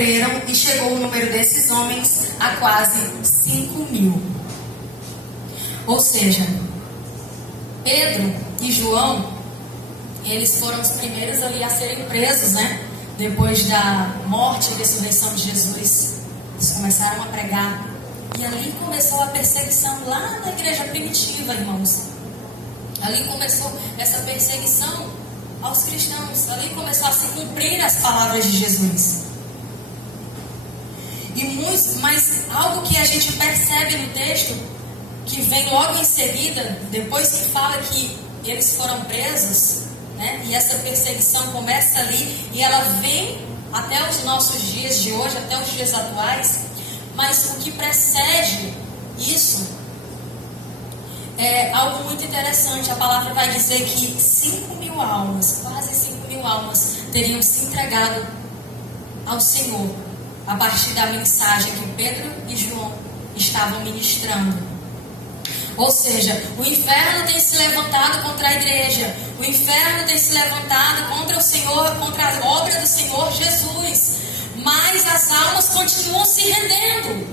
creram e chegou o número desses homens a quase 5.000. Ou seja, Pedro e João, eles foram os primeiros ali a serem presos, né? Depois da morte e ressurreição de Jesus, eles começaram a pregar. E ali começou a perseguição lá na igreja primitiva, irmãos. Ali começou essa perseguição aos cristãos. Ali começou a se cumprir as palavras de Jesus. Mas algo que a gente percebe no texto, que vem logo em seguida, depois que fala que eles foram presos, né? E essa perseguição começa ali e ela vem até os nossos dias de hoje, até os dias atuais. Mas o que precede isso é algo muito interessante. A palavra vai dizer que 5.000 almas, quase 5.000 almas, teriam se entregado ao Senhor a partir da mensagem que Pedro e João estavam ministrando. Ou seja, o inferno tem se levantado contra a igreja, o inferno tem se levantado contra o Senhor, contra a obra do Senhor Jesus. Mas as almas continuam se rendendo.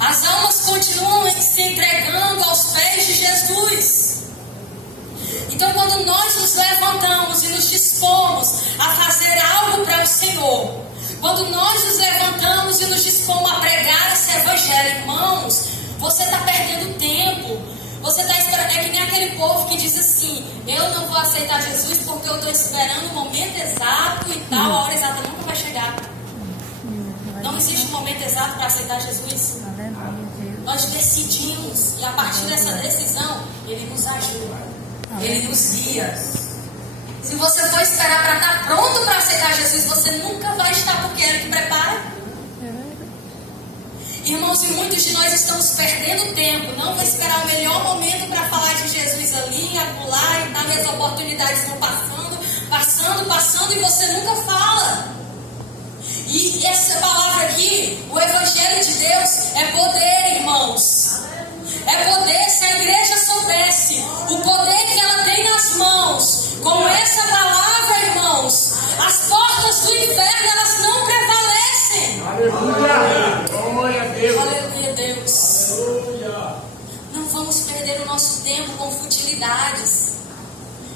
As almas continuam se entregando aos pés de Jesus. Então, quando nós nos levantamos e nos dispomos a fazer algo para o Senhor, quando nós nos levantamos e nos dispomos a pregar esse evangelho, irmãos, você está perdendo tempo. Você está esperando, é que nem aquele povo que diz assim: eu não vou aceitar Jesus porque eu estou esperando o momento exato e tal, a hora exata nunca vai chegar. Não existe um momento exato para aceitar Jesus. Nós decidimos, e a partir dessa decisão, Ele nos ajuda, Ele nos guia. Se você for esperar para estar pronto para aceitar Jesus, você nunca vai estar, porque é Ele que prepara. Irmãos, e muitos de nós estamos perdendo tempo. Não vou esperar o melhor momento para falar de Jesus ali, acolá, e tal, e as oportunidades vão passando, e você nunca fala. E essa palavra aqui, o Evangelho de Deus, é poder, irmãos. É poder. Se a igreja soubesse o poder que ela tem nas mãos, com essa palavra, irmãos, as portas do inferno, elas não prevalecem. Aleluia! Glória a Deus! Aleluia, Deus! Aleluia! Não vamos perder o nosso tempo com futilidades,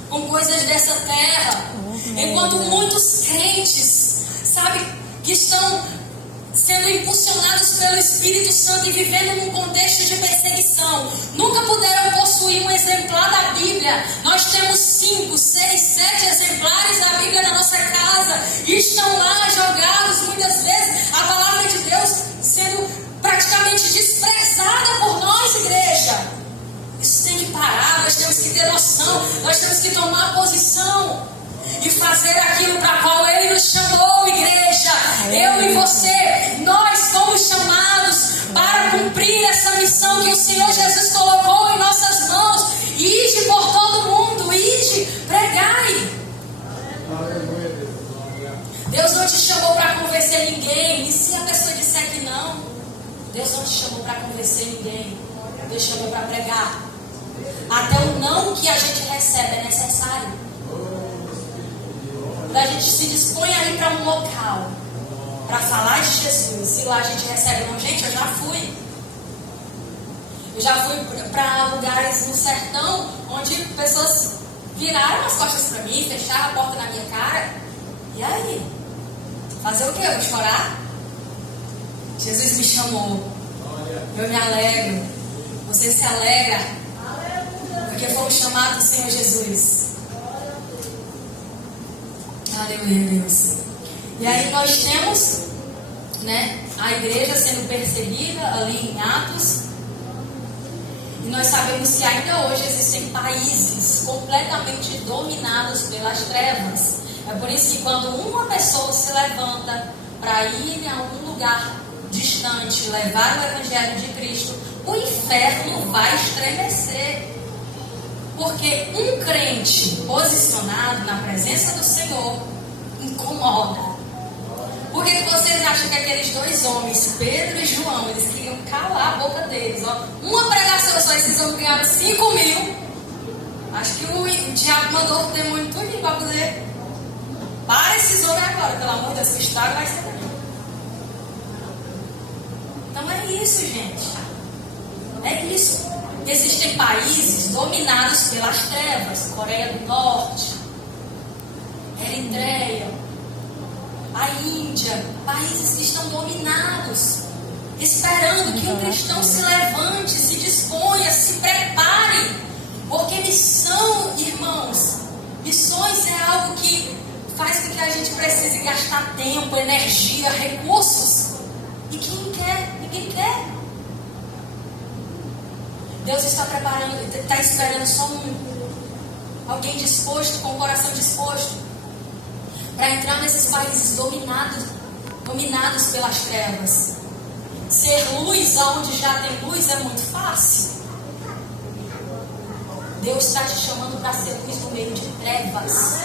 com coisas dessa terra. Enquanto muitos crentes, sabe, que estão sendo impulsionados pelo Espírito Santo e vivendo num contexto de perseguição, nunca puderam possuir um exemplar da Bíblia. Nós temos 5, 6, 7 exemplares da Bíblia na nossa casa e estão lá jogados, muitas vezes, a palavra de Deus sendo praticamente desprezada por nós, igreja. Isso tem que parar, nós temos que ter noção, nós temos que tomar posição e fazer aquilo para qual Ele nos chamou, igreja. Eu e você, nós fomos chamados para cumprir essa missão que o Senhor Jesus colocou em nossas mãos. Ide por todo mundo, ide, pregai. Deus não te chamou para convencer ninguém. E se a pessoa disser que não, Deus não te chamou para convencer ninguém. Deus chamou para pregar. Até o não que a gente recebe é necessário. Quando a gente se dispõe a ir para um local para falar de Jesus, e lá a gente recebe não. Gente, eu já fui para lugares no sertão onde pessoas viraram as costas para mim, fecharam a porta na minha cara. E aí? Fazer o quê? Eu vou chorar? Jesus me chamou. Eu me alegro. Você se alegra porque fomos chamados do Senhor Jesus. Aleluia, Deus. E aí nós temos, né, a igreja sendo perseguida ali em Atos. E nós sabemos que ainda hoje existem países completamente dominados pelas trevas. É por isso que quando uma pessoa se levanta para ir em algum lugar distante, levar o Evangelho de Cristo, o inferno vai estremecer. Porque um crente posicionado na presença do Senhor incomoda. Por que vocês acham que aqueles dois homens, Pedro e João, eles queriam calar a boca deles? Ó, uma pregação só, esses homens ganharam 5.000. Acho que o diabo mandou o demônio tudo para dizer: para esses homens agora, pelo amor de Deus, esse estado vai ser. isso, gente. É isso. Existem países dominados pelas trevas. Coreia do Norte, Eritreia, a Índia. Países que estão dominados, esperando que um cristão se levante, se disponha, se prepare. Porque missão, irmãos, missões é algo que faz com que a gente precise gastar tempo, energia, recursos. E quem quer? Ninguém quer. Deus está preparando, está esperando só alguém disposto, com o coração disposto, para entrar nesses países dominados pelas trevas. Ser luz onde já tem luz é muito fácil. Deus está te chamando para ser luz no meio de trevas.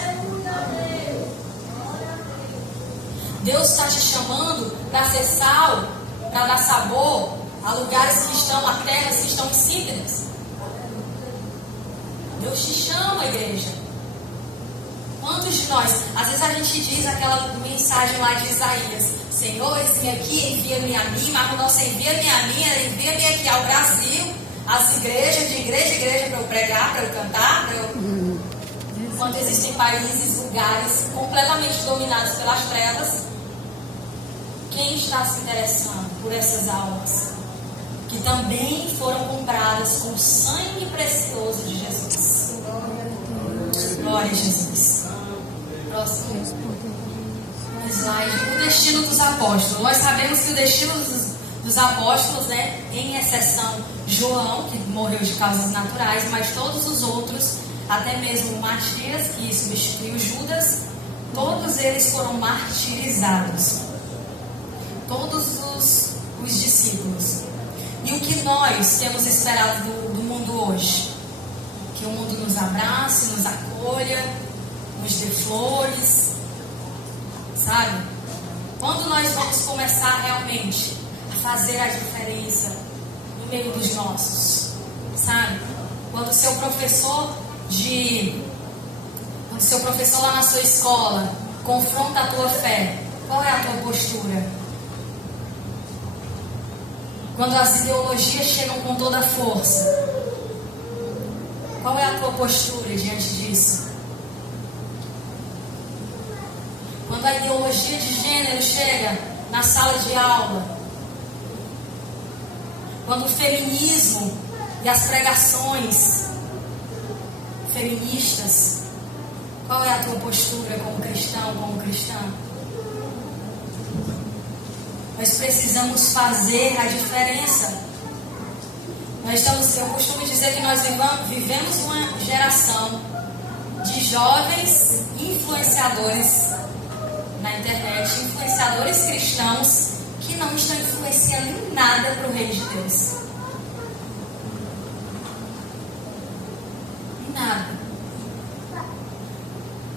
Deus está te chamando para ser sal, para dar sabor a lugares que estão, a terras que estão insípidas. Deus te chama, igreja. Quantos de nós, às vezes a gente diz aquela mensagem lá de Isaías: Senhor, esse aqui, envia-me a mim, mas não se envia-me a mim, envia-me aqui ao Brasil, as igrejas, de igreja em igreja, para eu pregar, para eu cantar, Enquanto existem países, lugares completamente dominados pelas trevas, quem está se interessando por essas almas? Que também foram compradas com o sangue precioso de Jesus. Glória a Jesus. Próximo slide. O destino dos apóstolos. Nós sabemos que o destino dos apóstolos, em exceção João, que morreu de causas naturais, mas todos os outros, até mesmo Matias, que substituiu Judas, todos eles foram martirizados. Todos os discípulos. E o que nós temos esperado do mundo hoje? Que o mundo nos abrace, nos acolha, nos dê flores, sabe? Quando nós vamos começar realmente a fazer a diferença no meio dos nossos, sabe? Quando o seu professor lá na sua escola confronta a tua fé, qual é a tua postura? Quando as ideologias chegam com toda a força, qual é a tua postura diante disso? Quando a ideologia de gênero chega na sala de aula, quando o feminismo e as pregações feministas, qual é a tua postura como cristão, como cristã? Nós precisamos fazer a diferença. Eu costumo dizer que nós vivemos uma geração de jovens influenciadores na internet, influenciadores cristãos que não estão influenciando em nada para o reino de Deus. Em nada.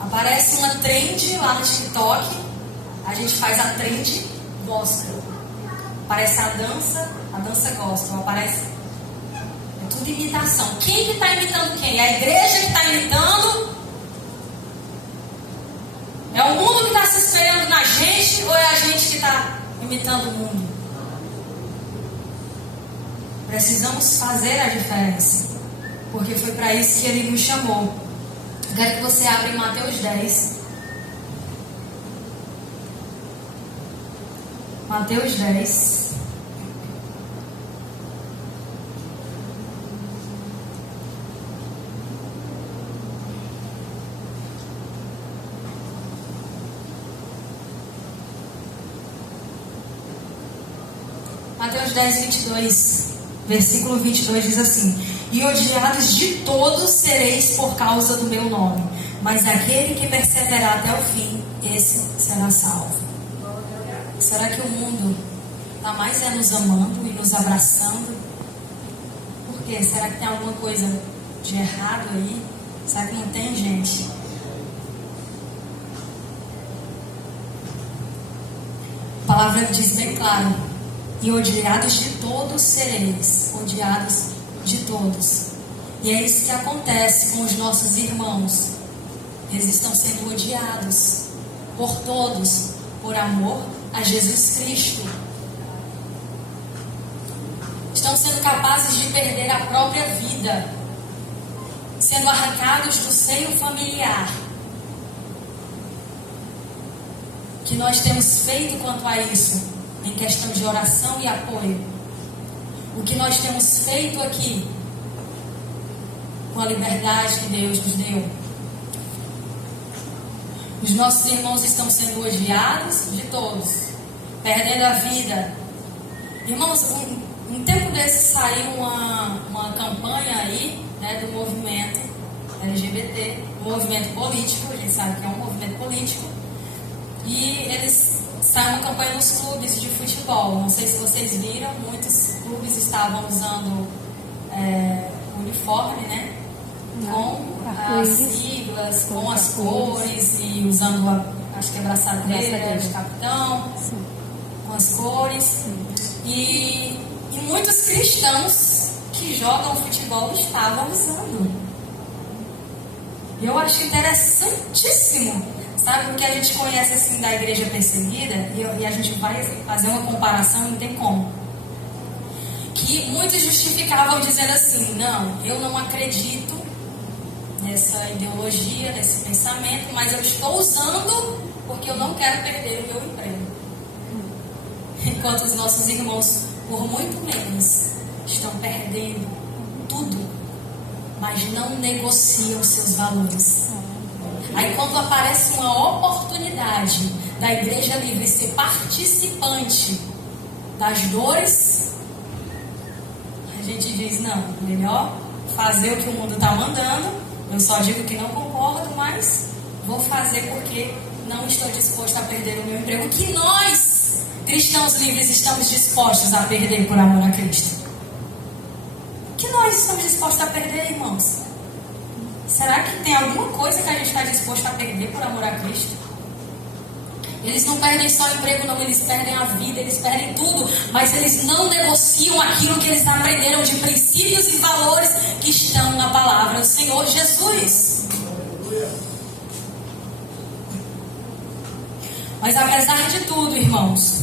Aparece uma trend lá no TikTok, a gente faz a trend gospel. Aparece a dança gospel, aparece. É tudo imitação. Quem que está imitando quem? É a igreja que está imitando? É o mundo que está se espelhando na gente ou é a gente que está imitando o mundo? Precisamos fazer a diferença, porque foi para isso que Ele nos chamou. Eu quero que você abra em Mateus 10. Mateus 10. Mateus 10, 22, versículo 22 diz assim: E odiados de todos sereis por causa do meu nome, mas aquele que perseverar até o fim, esse será salvo. Será que o mundo está mais nos amando e nos abraçando? Por quê? Será que tem alguma coisa de errado aí? Será que não tem, gente? A palavra diz bem claro: e odiados de todos sereis. Odiados de todos. E é isso que acontece com os nossos irmãos. Eles estão sendo odiados por todos, por amor a Jesus Cristo. estão sendo capazes de perder a própria vida, sendo arrancados do seio familiar. O que nós temos feito quanto a isso, em questão de oração e apoio? O que nós temos feito aqui, com a liberdade que Deus nos deu? Os nossos irmãos estão sendo odiados de todos, perdendo a vida. Irmãos, um tempo desse saiu uma campanha aí, né, do movimento LGBT, um movimento político, a gente sabe que é um movimento político, e eles saíram uma campanha nos clubes de futebol. Não sei se vocês viram, muitos clubes estavam usando uniforme, né? Com as siglas, com as cores e usando acho que a braçadeira de capitão, sim, com as cores. E muitos cristãos que jogam futebol estavam usando. Eu acho interessantíssimo, sabe? Porque a gente conhece assim da igreja perseguida e a gente vai fazer uma comparação, não tem como. Que muitos justificavam dizendo assim: não, eu não acredito nessa ideologia, nesse pensamento, mas eu estou usando porque eu não quero perder o meu emprego. Enquanto os nossos irmãos, por muito menos, estão perdendo tudo, mas não negociam seus valores. Aí quando aparece uma oportunidade da Igreja Livre ser participante das dores, a gente diz: não, melhor fazer o que o mundo está mandando. Eu só digo que não concordo, mas vou fazer porque não estou disposto a perder o meu emprego. O que nós, cristãos livres, estamos dispostos a perder por amor a Cristo? O que nós estamos dispostos a perder, irmãos? Será que tem alguma coisa que a gente está disposto a perder por amor a Cristo? Eles não perdem só o emprego, não. Eles perdem a vida, eles perdem tudo. Mas eles não negociam aquilo que eles aprenderam de princípios e valores que estão na palavra do Senhor Jesus. Mas apesar de tudo, irmãos,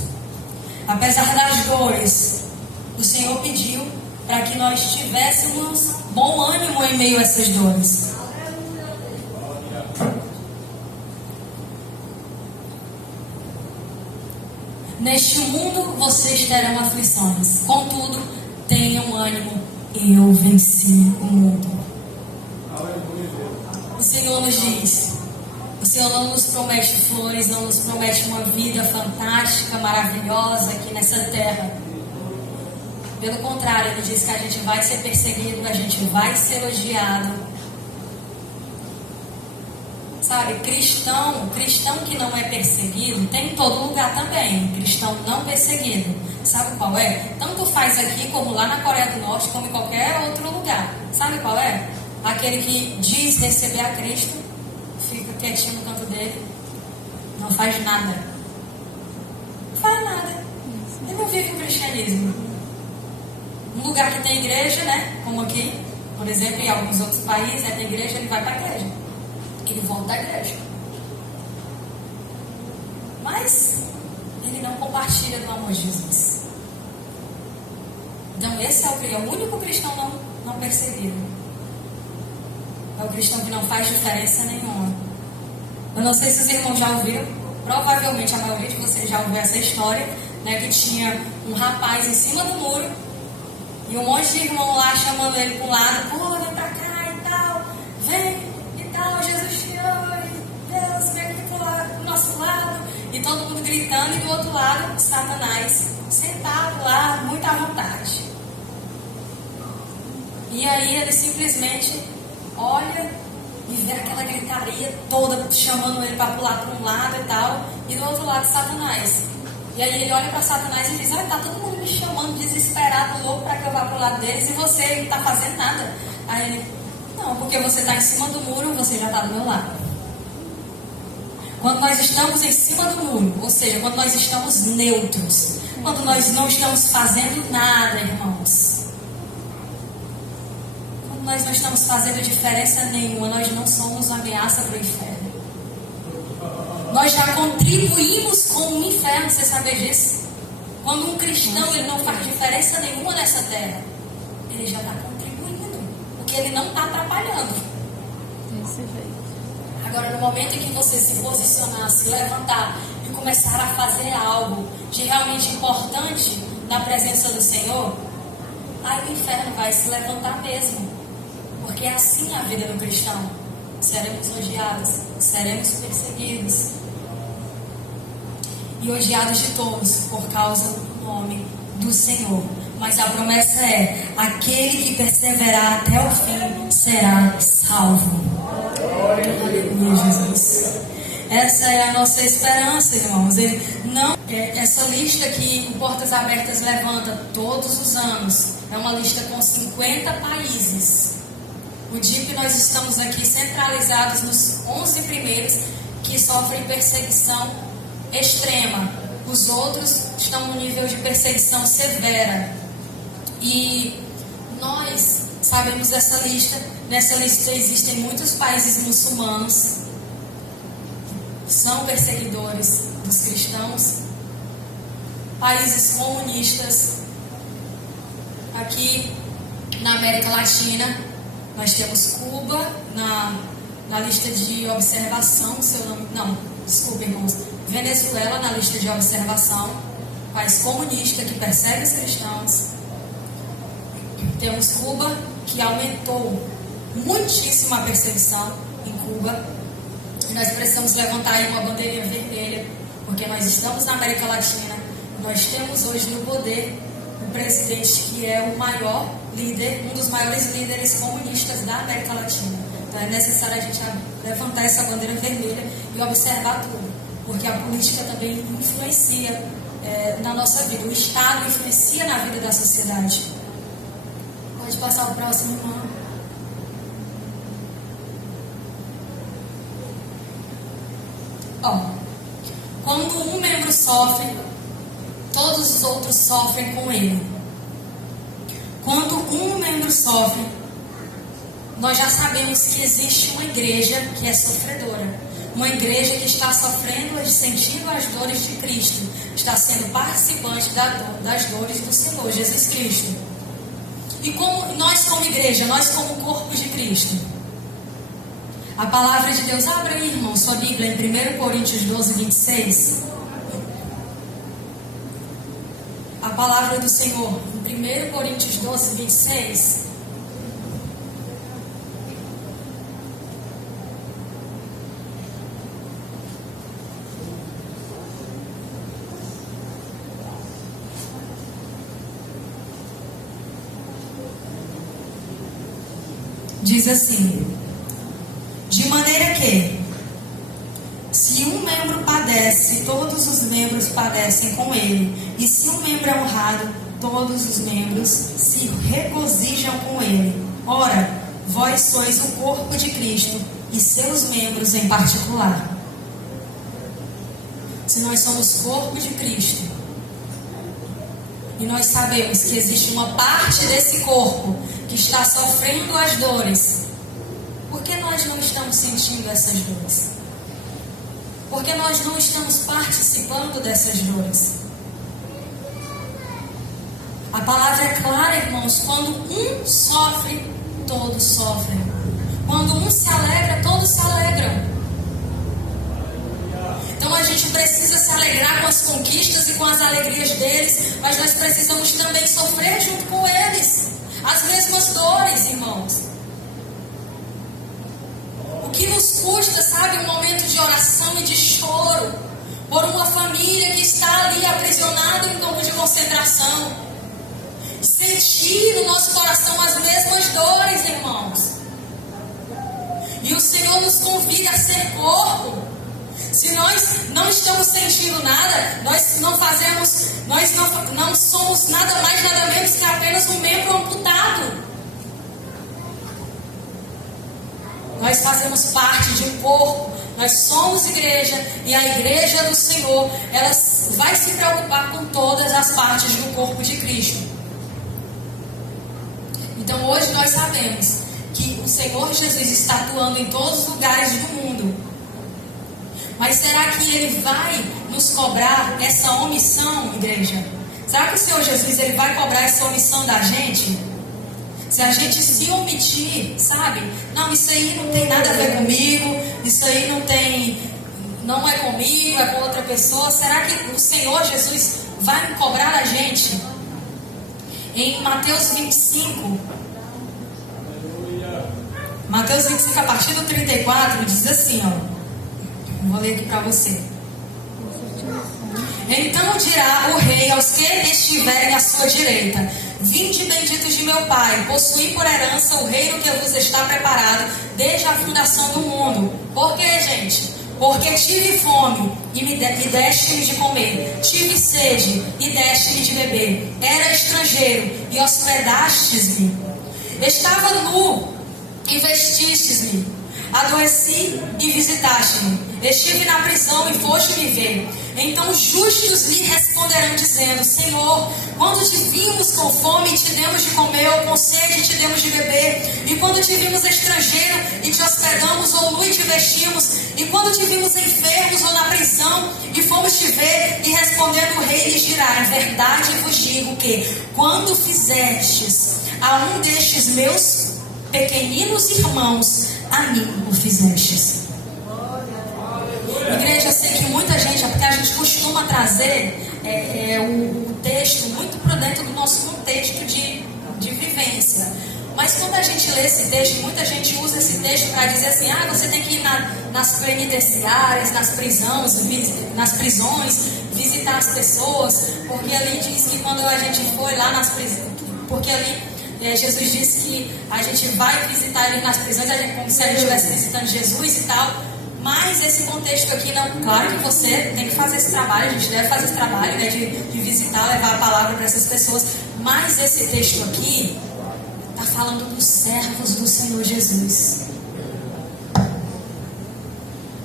apesar das dores, o Senhor pediu para que nós tivéssemos bom ânimo em meio a essas dores. Neste mundo vocês terão aflições, contudo, tenham ânimo, eu venci o mundo. O Senhor nos diz, o Senhor não nos promete flores, não nos promete uma vida fantástica, maravilhosa aqui nessa terra. Pelo contrário, Ele diz que a gente vai ser perseguido, a gente vai ser odiado. Sabe, cristão que não é perseguido, tem em todo lugar também. Cristão não perseguido, sabe qual é? Tanto faz aqui como lá na Coreia do Norte, como em qualquer outro lugar. Sabe qual é? Aquele que diz receber a Cristo, fica quietinho no canto dele, não faz nada. Não faz nada. Ele não vive o cristianismo. Um lugar que tem igreja, né? Como aqui, por exemplo, em alguns outros países, né, tem igreja, ele vai para a igreja. Ele volta à igreja. Mas ele não compartilha do amor de Jesus. Então esse é o único cristão não perseguido. É o cristão que não faz diferença nenhuma. Eu não sei se os irmãos já ouviram. Provavelmente a maioria de vocês já ouviu essa história, né, que tinha um rapaz em cima do muro e um monte de irmão lá chamando ele para um lado: pô, vem pra cá e tal, vem. Jesus te ama, Deus, vem aqui pro nosso lado. E todo mundo gritando, e do outro lado, Satanás sentado lá, muito à vontade. E aí ele simplesmente olha e vê aquela gritaria toda, chamando ele para pular para um lado e tal, e do outro lado, Satanás. E aí ele olha para Satanás e diz: olha, tá todo mundo me chamando, desesperado, louco, para que eu vá pro lado deles, e você não tá fazendo nada. Aí ele: não, porque você está em cima do muro, você já está do meu lado. Quando nós estamos em cima do muro, ou seja, quando nós estamos neutros, quando nós não estamos fazendo nada, irmãos, quando nós não estamos fazendo diferença nenhuma, nós não somos uma ameaça para o inferno. Nós já contribuímos com o inferno, você sabe disso? Quando um cristão ele não faz diferença nenhuma nessa terra, ele já está contribuindo, porque ele não está atrapalhando. Desse jeito. Agora, no momento em que você se posicionar, se levantar e começar a fazer algo de realmente importante na presença do Senhor, aí o inferno vai se levantar mesmo. Porque é assim a vida do cristão. Seremos odiados, seremos perseguidos e odiados de todos por causa do nome do Senhor. Mas a promessa é: aquele que perseverar até o fim será salvo. Aleluia, Jesus. Essa é a nossa esperança, irmãos. Essa lista que o Portas Abertas levanta todos os anos é uma lista com 50 países. O DIP, nós estamos aqui centralizados nos 11 primeiros que sofrem perseguição extrema. Os outros estão no nível de perseguição severa. E nós sabemos dessa lista. Nessa lista existem muitos países muçulmanos que são perseguidores dos cristãos, países comunistas. Aqui na América Latina nós temos Cuba na lista de observação, irmãos, Venezuela na lista de observação, país comunista que persegue os cristãos. Temos Cuba, que aumentou muitíssimo a perseguição em Cuba. E nós precisamos levantar aí uma bandeirinha vermelha, porque nós estamos na América Latina. Nós temos hoje no poder o presidente que é o maior líder, um dos maiores líderes comunistas da América Latina. Então é necessário a gente levantar essa bandeira vermelha e observar tudo, porque a política também influencia na nossa vida. O Estado influencia na vida da sociedade. Pode passar o próximo, irmão. Quando um membro sofre, todos os outros sofrem com ele. Quando um membro sofre, nós já sabemos que existe uma igreja que é sofredora. Uma igreja que está sofrendo e sentindo as dores de Cristo. Está sendo participante das dores do Senhor Jesus Cristo. E como nós como igreja, nós como corpo de Cristo, a palavra de Deus, abra aí, irmão, sua Bíblia em 1 Coríntios 12, 26. A palavra do Senhor em 1 Coríntios 12, 26. Diz assim: de maneira que, se um membro padece, todos os membros padecem com ele. E se um membro é honrado, todos os membros se regozijam com ele. Ora, vós sois o corpo de Cristo e seus membros em particular. Se nós somos corpo de Cristo e nós sabemos que existe uma parte desse corpo que está sofrendo as dores, por que nós não estamos sentindo essas dores? Por que nós não estamos participando dessas dores? A palavra é clara, irmãos. Quando um sofre, todos sofrem. Quando um se alegra, todos se alegram. Então a gente precisa se alegrar com as conquistas e com as alegrias deles, mas nós precisamos também sofrer junto com eles as mesmas dores, irmãos. O que nos custa, sabe, um momento de oração e de choro por uma família que está ali aprisionada em campo de concentração. Sentir no nosso coração as mesmas dores, irmãos. E o Senhor nos convida a ser corpo. Se nós não estamos sentindo nada, nós não somos nada mais, nada menos que apenas um membro amputado. Nós fazemos parte de um corpo, nós somos igreja, e a igreja do Senhor, ela vai se preocupar com todas as partes do corpo de Cristo. Então hoje nós sabemos que o Senhor Jesus está atuando em todos os lugares do mundo. Mas será que Ele vai nos cobrar essa omissão, igreja? Será que o Senhor Jesus ele vai cobrar essa omissão da gente? Se a gente se omitir, sabe? Não, isso aí não tem nada a ver comigo, isso aí não é comigo, é com outra pessoa. Será que o Senhor Jesus vai cobrar a gente? Em Mateus 25, a partir do 34, diz assim, ó. Vou ler aqui para você. Então dirá o rei aos que estiverem à sua direita: vinde benditos de meu Pai, possuí por herança o reino que vos está preparado desde a fundação do mundo. Por quê, gente? Porque tive fome e deste-me de comer, tive sede e deste-me de beber, era estrangeiro e hospedastes-me, estava nu e vestistes-me, adoeci e visitaste-me, estive na prisão e foste me ver. Então os justos lhe responderão dizendo: Senhor, quando te vimos com fome e te demos de comer, ou com sede e te demos de beber? E quando te vimos estrangeiro e te hospedamos, ou nu e te vestimos? E quando te vimos enfermos ou na prisão e fomos te ver? E respondendo o rei lhes dirá: em verdade vos digo que, quando fizestes a um destes meus pequeninos irmãos, a mim o fizestes. Igreja, eu sei que muita gente, é porque a gente costuma trazer o texto muito por dentro do nosso contexto de vivência. Mas quando a gente lê esse texto, muita gente usa esse texto para dizer assim: você tem que ir nas penitenciárias, nas prisões, visitar as pessoas, porque ali diz que quando a gente foi lá nas prisões, porque ali Jesus disse que a gente vai visitar ele nas prisões, como se a gente estivesse visitando Jesus e tal. Mas esse contexto aqui, não, claro que você tem que fazer esse trabalho, a gente deve fazer esse trabalho, né, de visitar, levar a palavra para essas pessoas. Mas esse texto aqui está falando dos servos do Senhor Jesus.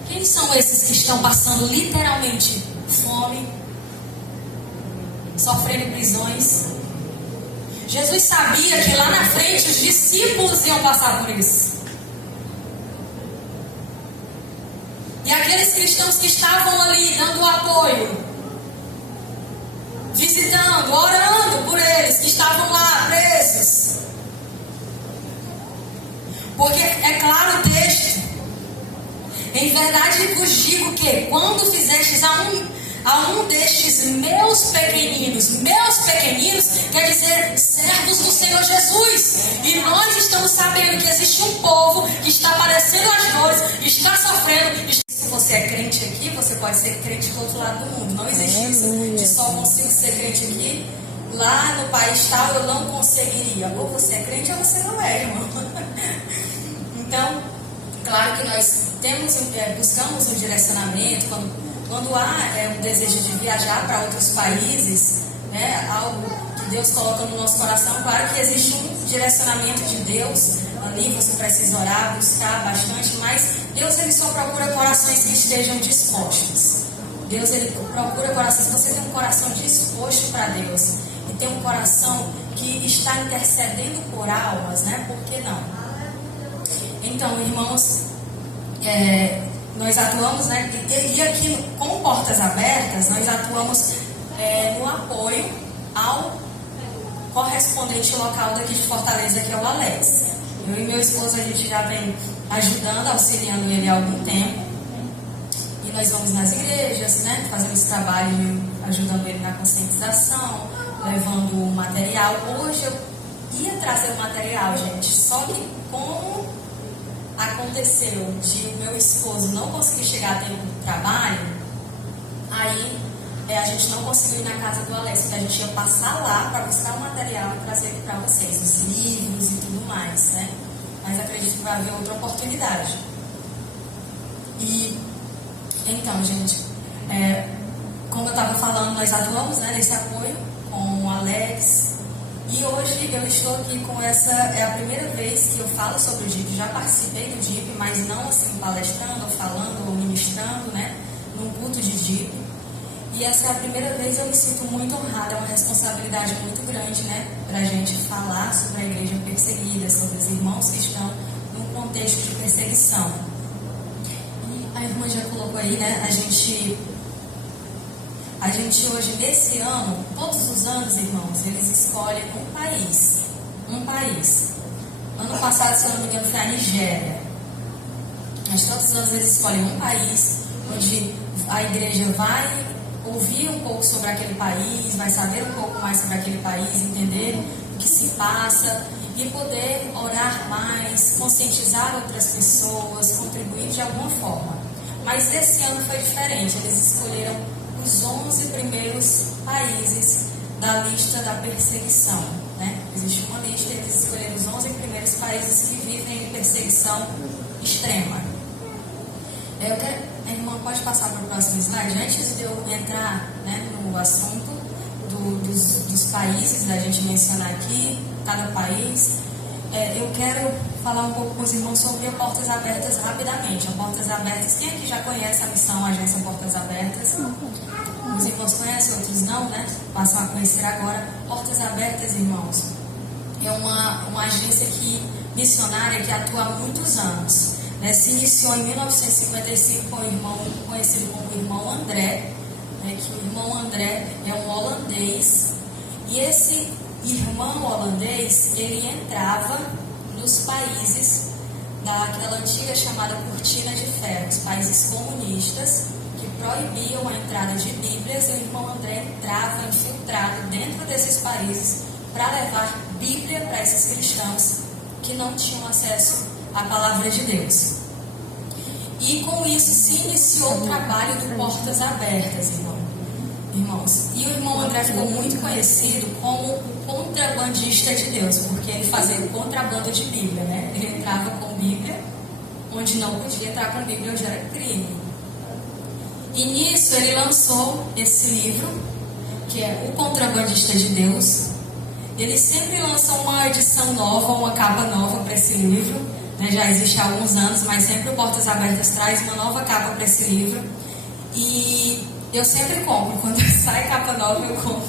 Quem são esses que estão passando literalmente fome, sofrendo prisões? Jesus sabia que lá na frente os discípulos iam passar por isso. E aqueles cristãos que estavam ali dando apoio, visitando, orando por eles, que estavam lá presos. Porque é claro o texto: em verdade vos digo que, quando fizestes a um destes meus pequeninos quer dizer servos do Senhor Jesus. E nós estamos sabendo que existe um povo que está padecendo as dores, está sofrendo. Se você é crente aqui, você pode ser crente do outro lado do mundo. Não existe isso de só consigo ser crente aqui, lá no país tal eu não conseguiria. Ou você é crente ou você não é, irmão. Então, claro que nós buscamos um direcionamento quando há um desejo de viajar para outros países, né, algo que Deus coloca no nosso coração. Claro que existe um direcionamento de Deus ali, você precisa orar, buscar bastante, mas Deus ele só procura corações que estejam dispostos. Deus ele procura corações. Se você tem um coração disposto para Deus e tem um coração que está intercedendo por almas, né? Por que não? Então, irmãos, nós atuamos, né? E aqui com Portas Abertas, nós atuamos no apoio ao correspondente local daqui de Fortaleza, que é o Alex. Eu e meu esposo, a gente já vem ajudando, auxiliando ele há algum tempo. E nós vamos nas igrejas, né? Fazendo esse trabalho, ajudando ele na conscientização, levando o material. Hoje eu ia trazer o material, gente, só que como aconteceu de o meu esposo não conseguir chegar a tempo do trabalho, aí a gente não conseguiu ir na casa do Alex, porque a gente ia passar lá para buscar o material e trazer aqui para vocês, os livros e tudo mais, né? Mas acredito que vai haver outra oportunidade. E então, gente, como eu estava falando, nós atuamos, né, nesse apoio com o Alex. E hoje eu estou aqui com é a primeira vez que eu falo sobre o DIP. Já participei do DIP, mas não assim palestrando, ou falando, ou ministrando, né, num culto de DIP. E essa é a primeira vez, eu me sinto muito honrada, é uma responsabilidade muito grande, né, para a gente falar sobre a igreja perseguida, sobre os irmãos que estão num contexto de perseguição. E a irmã já colocou aí, né, a gente A gente hoje, nesse ano, todos os anos, irmãos, eles escolhem um país. Um país. Ano passado, se eu não me engano, foi a Nigéria. Mas todos os anos eles escolhem um país onde a igreja vai ouvir um pouco sobre aquele país, vai saber um pouco mais sobre aquele país, entender o que se passa e poder orar mais, conscientizar outras pessoas, contribuir de alguma forma. Mas esse ano foi diferente, eles escolheram os 11 primeiros países da lista da perseguição, né? Existe uma lista e eles escolheram os 11 primeiros países que vivem em perseguição extrema. A irmã pode passar para o próximo slide? Antes de eu entrar, né, no assunto dos países, da gente mencionar aqui, cada país, eu quero falar um pouco com os irmãos sobre a Portas Abertas rapidamente. A Portas Abertas, quem aqui já conhece a missão, a agência Portas Abertas? Os irmãos conhecem, outros não, né? Passam a conhecer agora. Portas Abertas, irmãos, é uma agência missionária que atua há muitos anos. Se iniciou em 1955 com o irmão conhecido como o irmão André, que o irmão André é um holandês, e esse irmão holandês, ele entrava nos países daquela antiga chamada Cortina de Ferro, os países comunistas, que proibiam a entrada de Bíblias, e o irmão André entrava infiltrado dentro desses países para levar Bíblia para esses cristãos que não tinham acesso a palavra de Deus. E com isso se iniciou o trabalho do Portas Abertas, irmãos. E o irmão André ficou muito conhecido como o contrabandista de Deus, porque ele fazia o contrabando de Bíblia, né? Ele entrava com Bíblia onde não podia entrar com Bíblia, onde era crime. E nisso ele lançou esse livro, que é O Contrabandista de Deus. Ele sempre lança uma edição nova, uma capa nova para esse livro. Já existe há alguns anos, mas sempre o Portas Abertas traz uma nova capa para esse livro. E eu sempre compro, quando sai capa nova eu compro.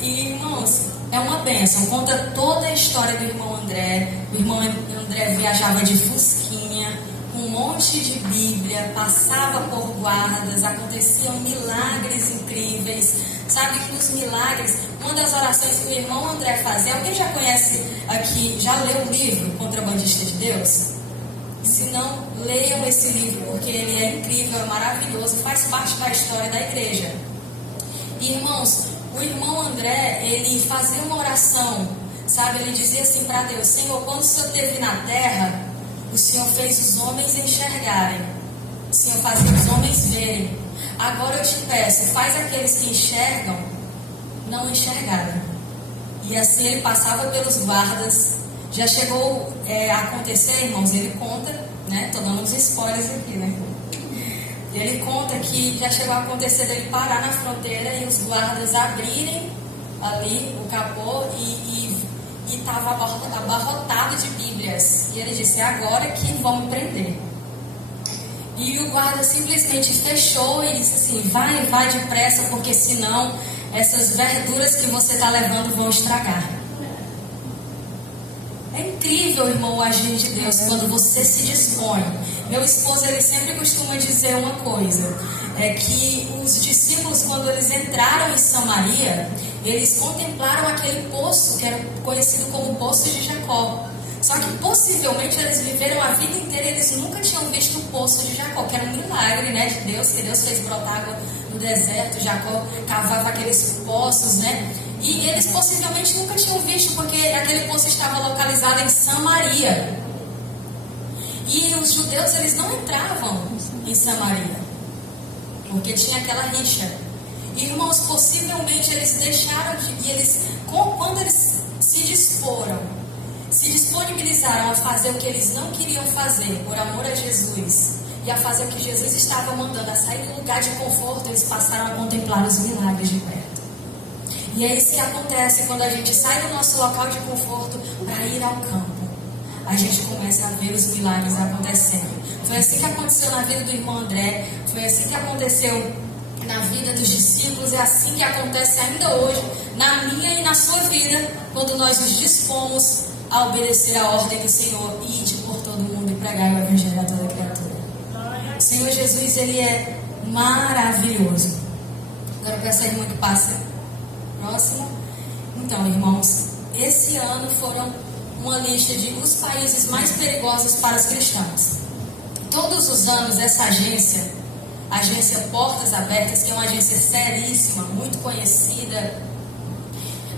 E, irmãos, é uma bênção, conta toda a história do irmão André. O irmão André viajava de fusquinha, com um monte de Bíblia, passava por guardas, aconteciam milagres incríveis. Sabe que os milagres, uma das orações que o irmão André fazia, alguém já conhece aqui, já leu o livro Contrabandista de Deus? Se não, leiam esse livro, porque ele é incrível, é maravilhoso, faz parte da história da igreja. E, irmãos, o irmão André, ele fazia uma oração, sabe? Ele dizia assim para Deus: Senhor, quando o Senhor esteve na terra, o Senhor fez os homens enxergarem, o Senhor fazia os homens verem. Agora eu te peço, faz aqueles que enxergam não enxergarem. E assim ele passava pelos guardas. Já chegou a acontecer, irmãos, ele conta, né? Estou dando uns spoilers aqui, né? Ele conta que já chegou a acontecer dele parar na fronteira e os guardas abrirem ali o capô e estava abarrotado de Bíblias. E ele disse: é agora que vão me prender. E o guarda simplesmente fechou e disse assim: vai depressa, porque senão essas verduras que você está levando vão estragar. É incrível, irmão, o agir de Deus quando você se dispõe. Meu esposo, ele sempre costuma dizer uma coisa, que os discípulos, quando eles entraram em Samaria, eles contemplaram aquele poço que era conhecido como Poço de Jacó. Só que possivelmente eles viveram a vida inteira e eles nunca tinham visto o Poço de Jacó, que era um milagre, né, de Deus, que Deus fez brotar água no deserto. Jacó cavava aqueles poços, né? E eles possivelmente nunca tinham visto, porque aquele poço estava localizado em Samaria. E os judeus, eles não entravam em Samaria, porque tinha aquela rixa. Irmãos, possivelmente eles deixaram de... E eles, quando eles se disponibilizaram a fazer o que eles não queriam fazer, por amor a Jesus, e a fazer o que Jesus estava mandando, a sair do lugar de conforto, eles passaram a contemplar os milagres de perto. E é isso que acontece quando a gente sai do nosso local de conforto para ir ao campo. A gente começa a ver os milagres acontecendo. Foi assim que aconteceu na vida do irmão André, foi assim que aconteceu na vida dos discípulos, é assim que acontece ainda hoje, na minha e na sua vida, quando nós nos dispomos a obedecer a ordem do Senhor: ide por todo mundo e pregai o Evangelho a toda criatura. O Senhor Jesus, ele é maravilhoso. peço à irmã que passe próximo. Então, irmãos, esse ano foram uma lista de os países mais perigosos para os cristãos. Todos os anos, essa agência Portas Abertas, que é uma agência seríssima, muito conhecida,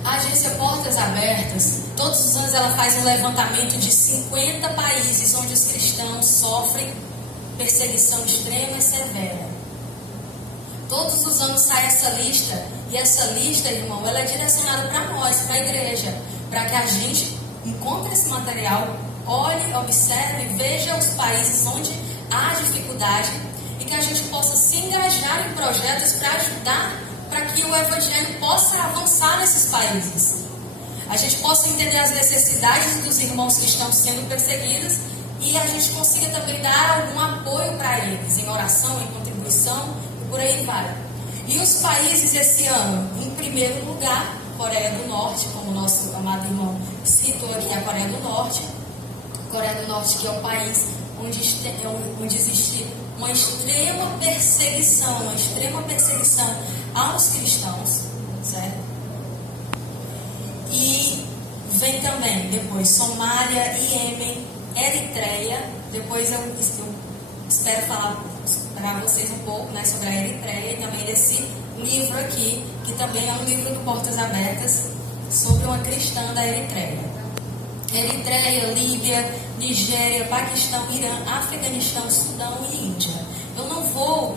a agência Portas Abertas, todos os anos ela faz um levantamento de 50 países onde os cristãos sofrem perseguição extrema e severa. Todos os anos sai essa lista, e essa lista, irmão, ela é direcionada para nós, para a igreja, para que a gente encontre esse material, olhe, observe, veja os países onde há dificuldade e que a gente possa se engajar em projetos para ajudar, para que o evangelho possa avançar nesses países. A gente possa entender as necessidades dos irmãos que estão sendo perseguidos e a gente consiga também dar algum apoio para eles, em oração, em contribuição, e por aí vai. E os países esse ano, em primeiro lugar, Coreia do Norte, como o nosso amado irmão citou aqui, a Coreia do Norte. Coreia do Norte, que é um país onde existe uma extrema perseguição aos cristãos, certo? E vem também depois Somália, Iêmen, Eritreia. Depois eu espero falar para vocês um pouco, né, sobre a Eritreia e também desse livro aqui, que também é um livro do Portas Abertas sobre uma cristã da Eritreia. Eritreia, Líbia, Nigéria, Paquistão, Irã, Afeganistão, Sudão e Índia. Eu não vou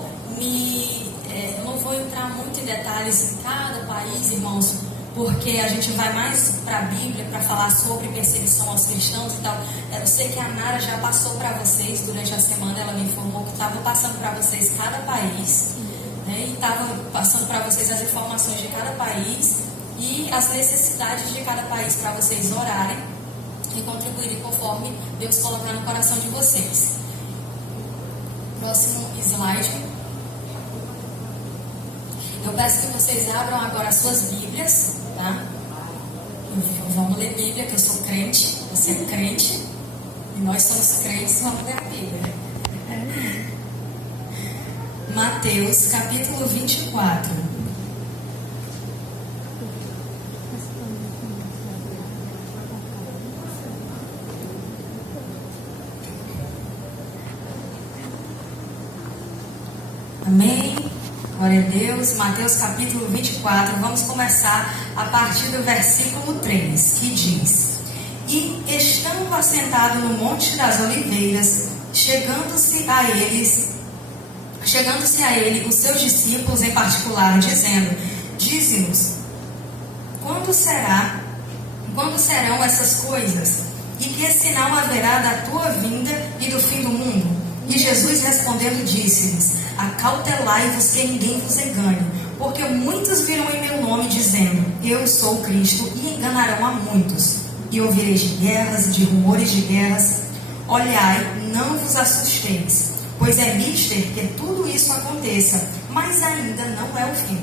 entrar muito em detalhes em cada país, irmãos, porque a gente vai mais para a Bíblia para falar sobre perseguição aos cristãos e tal. Eu sei que a Nara já passou para vocês durante a semana, ela me informou que estava passando para vocês cada país, né, e estava passando para vocês as informações de cada país e as necessidades de cada país para vocês orarem e contribuírem conforme Deus colocar no coração de vocês. Próximo slide. Eu peço que vocês abram agora as suas Bíblias, tá? Vamos ler Bíblia, que eu sou crente, você é crente, e nós somos crentes, vamos ler a Bíblia. Mateus, capítulo 24. Amém? Glória a Deus. Mateus capítulo 24. Vamos começar a partir do versículo 3, que diz: E estando assentado no Monte das Oliveiras, chegando-se a ele os seus discípulos em particular, dizendo: Dize-nos, quando serão essas coisas? E que sinal haverá da tua vinda e do fim do mundo? E Jesus respondendo disse-lhes: Acautelai-vos que ninguém vos engane, porque muitos virão em meu nome dizendo: Eu sou o Cristo, e enganarão a muitos. E ouvireis de guerras e de rumores de guerras. Olhai, não vos assusteis, pois é mister que tudo isso aconteça, mas ainda não é o fim.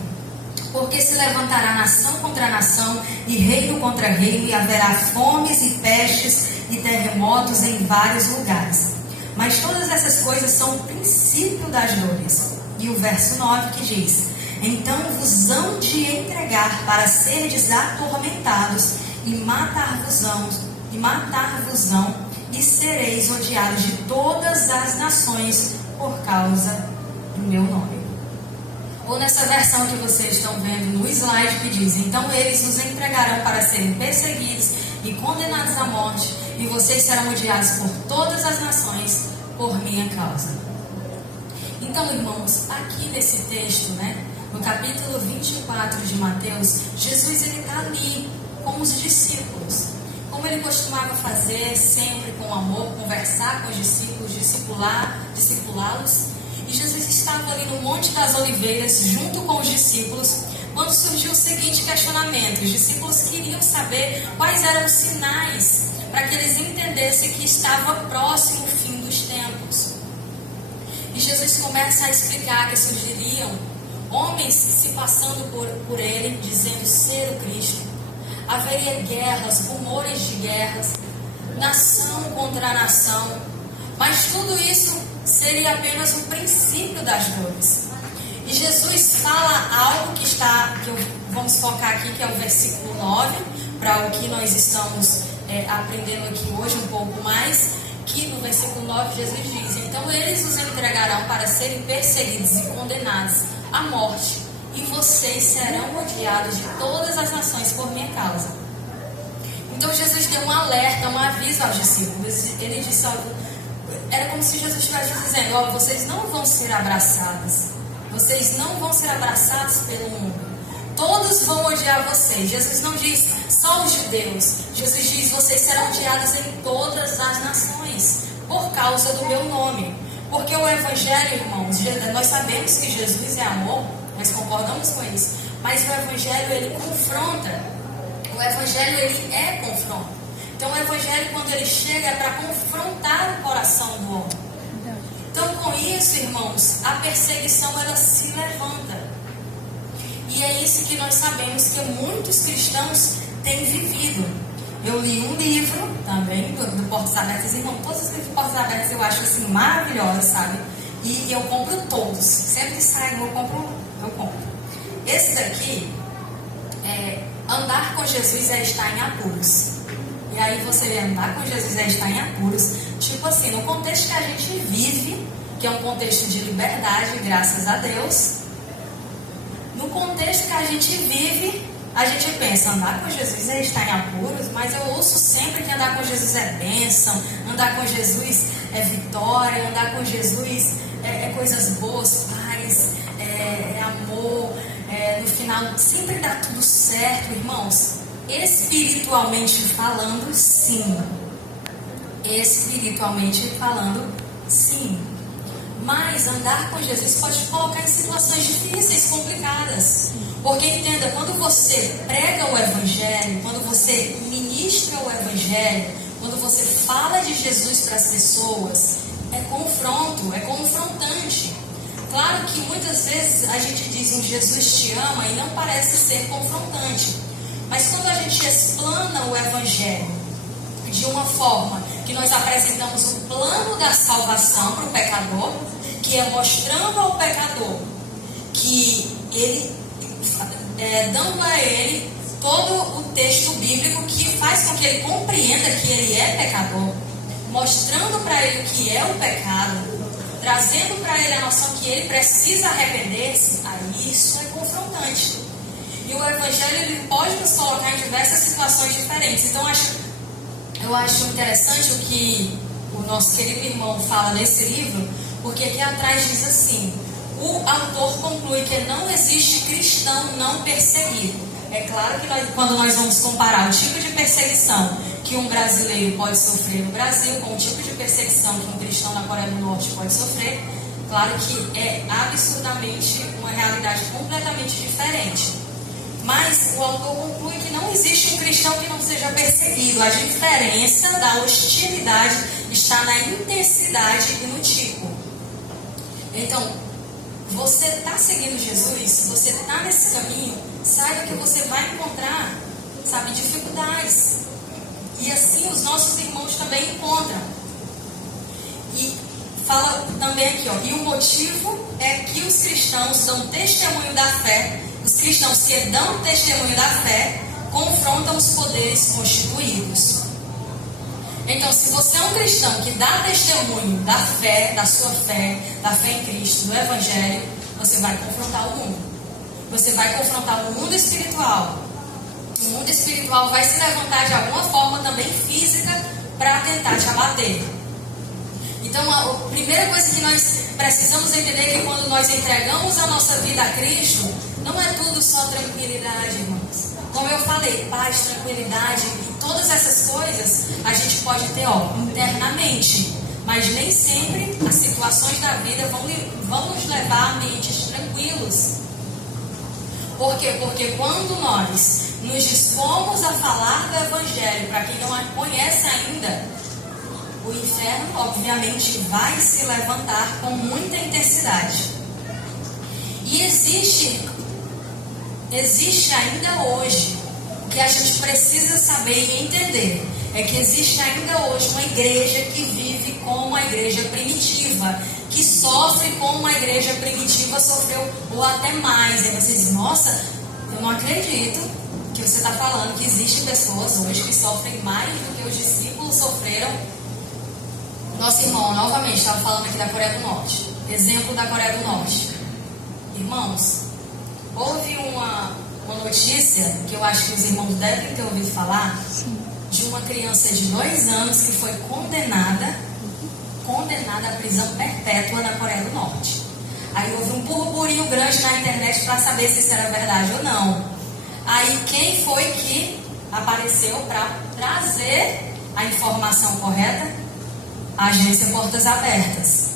Porque se levantará nação contra nação, e reino contra reino, e haverá fomes e pestes e terremotos em vários lugares. Mas todas essas coisas são o princípio das dores. E o verso 9 que diz: Então vos hão de entregar para serdes atormentados, e matar-vos-ão, e sereis odiados de todas as nações por causa do meu nome. Ou nessa versão que vocês estão vendo no slide que diz: Então eles os entregarão para serem perseguidos e condenados à morte, e vocês serão odiados por todas as nações por minha causa. Então, irmãos, aqui nesse texto, né, no capítulo 24 de Mateus, Jesus está ali com os discípulos, como ele costumava fazer, sempre com amor, conversar com os discípulos, discipulá-los. E Jesus estava ali no Monte das Oliveiras, junto com os discípulos, quando surgiu o seguinte questionamento. Os discípulos queriam saber quais eram os sinais para que eles entendessem que estava próximo o fim dos tempos. E Jesus começa a explicar que surgiriam homens se passando por ele, dizendo ser o Cristo. Haveria guerras, rumores de guerras, nação contra nação. Mas tudo isso seria apenas o princípio das dores. E Jesus fala algo que está aqui, que é o versículo 9, para o que nós estamos aprendendo aqui hoje um pouco mais, que no versículo 9 Jesus diz: então eles os entregarão para serem perseguidos e condenados à morte, e vocês serão odiados de todas as nações por minha causa. Então Jesus deu um alerta, um aviso aos discípulos. Ele disse algo, era como se Jesus estivesse dizendo: ó, vocês não vão ser abraçados, vocês não vão ser abraçados pelo mundo, todos vão odiar vocês. Jesus não diz só os judeus, Jesus diz: vocês serão odiados em todas as nações por causa do meu nome. Porque o Evangelho, irmãos, nós sabemos que Jesus é amor, nós concordamos com isso, mas o Evangelho, ele confronta. O Evangelho, ele é confronto. Então o Evangelho, quando ele chega, é para confrontar o coração do homem. Então com isso, irmãos, a perseguição, ela se levanta. E é isso que nós sabemos que muitos cristãos têm vivido. Eu li um livro também do Portas Abertas, irmão, todos os livros de Portas Abertas eu acho assim maravilhosos, sabe? E eu compro todos. Sempre que sai eu compro. Esse daqui é Andar com Jesus é estar em apuros. E aí você vê, andar com Jesus é estar em apuros. Tipo assim, no contexto que a gente vive, que é um contexto de liberdade, graças a Deus. No contexto que a gente vive, a gente pensa, andar com Jesus é estar em apuros, mas eu ouço sempre que andar com Jesus é bênção, andar com Jesus é vitória, andar com Jesus é coisas boas, paz, é amor, no final sempre dá tudo certo, irmãos. Espiritualmente falando, sim. Espiritualmente falando, sim. Mas andar com Jesus pode te colocar em situações difíceis, complicadas. Porque entenda, quando você prega o Evangelho, quando você ministra o Evangelho, quando você fala de Jesus para as pessoas, é confronto, é confrontante. Claro que muitas vezes a gente diz um Jesus te ama e não parece ser confrontante. Mas quando a gente explana o Evangelho de uma forma que nós apresentamos o plano da salvação para o pecador, que é mostrando ao pecador que ele, dando a ele todo o texto bíblico que faz com que ele compreenda que ele é pecador, mostrando para ele o que é o pecado, trazendo para ele a noção que ele precisa arrepender-se, aí isso é confrontante. E o Evangelho, ele pode nos colocar em diversas situações diferentes. Então eu acho interessante o que o nosso querido irmão fala nesse livro, porque aqui atrás diz assim: o autor conclui que não existe cristão não perseguido. É claro que quando nós vamos comparar o tipo de perseguição que um brasileiro pode sofrer no Brasil com o tipo de perseguição que um cristão na Coreia do Norte pode sofrer, claro que é absurdamente uma realidade completamente diferente. Mas o autor conclui que não existe um cristão que não seja perseguido. A diferença da hostilidade está na intensidade e no tipo. Então, você está seguindo Jesus, você está nesse caminho, saiba que você vai encontrar, sabe, dificuldades. E assim os nossos irmãos também encontram. E fala também aqui, ó, e o motivo é que os cristãos dão testemunho da fé. Os cristãos que dão testemunho da fé confrontam os poderes constituídos. Então, se você é um cristão que dá testemunho da fé, da sua fé, da fé em Cristo, do Evangelho, você vai confrontar o mundo. Você vai confrontar o mundo espiritual. O mundo espiritual vai se levantar de alguma forma também física para tentar te abater. Então, a primeira coisa que nós precisamos entender é que quando nós entregamos a nossa vida a Cristo, não é tudo só tranquilidade, irmãos. Como eu falei, paz, tranquilidade, todas essas coisas a gente pode ter, internamente. Mas nem sempre as situações da vida vão nos levar a ambientes tranquilos. Por quê? Porque quando nós nos dispomos a falar do Evangelho para quem não conhece ainda, o inferno, obviamente, vai se levantar com muita intensidade. E existe ainda hoje, o que a gente precisa saber e entender, é que existe ainda hoje uma igreja que vive como a igreja primitiva, que sofre como a igreja primitiva sofreu, ou até mais. E aí você diz, nossa, eu não acredito que você está falando que existem pessoas hoje que sofrem mais do que os discípulos sofreram. Nosso irmão, novamente, estava falando aqui da Coreia do Norte. Exemplo da Coreia do Norte. Irmãos, houve uma notícia que eu acho que os irmãos devem ter ouvido falar, de uma criança de 2 anos que foi condenada à prisão perpétua na Coreia do Norte. Aí houve um burburinho grande na internet para saber se isso era verdade ou não. Aí quem foi que apareceu para trazer a informação correta? A agência Portas Abertas.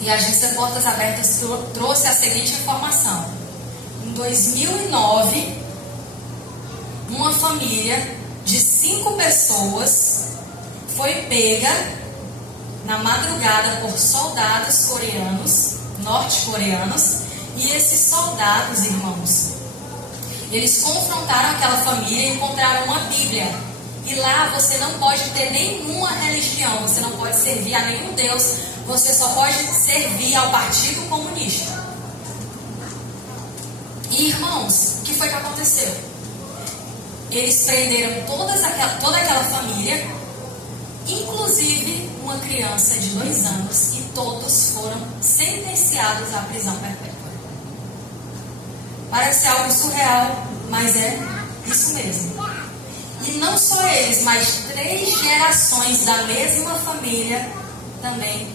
E a agência Portas Abertas trouxe a seguinte informação. Em 2009, uma família de 5 pessoas foi pega na madrugada por soldados coreanos, norte-coreanos, e esses soldados, irmãos, eles confrontaram aquela família e encontraram uma Bíblia. E lá você não pode ter nenhuma religião, você não pode servir a nenhum Deus, você só pode servir ao Partido Comunista. E irmãos, o que foi que aconteceu? Eles prenderam toda aquela família, inclusive uma criança de 2 anos, e todos foram sentenciados à prisão perpétua. Parece algo surreal, mas é isso mesmo. E não só eles, mas 3 gerações da mesma família também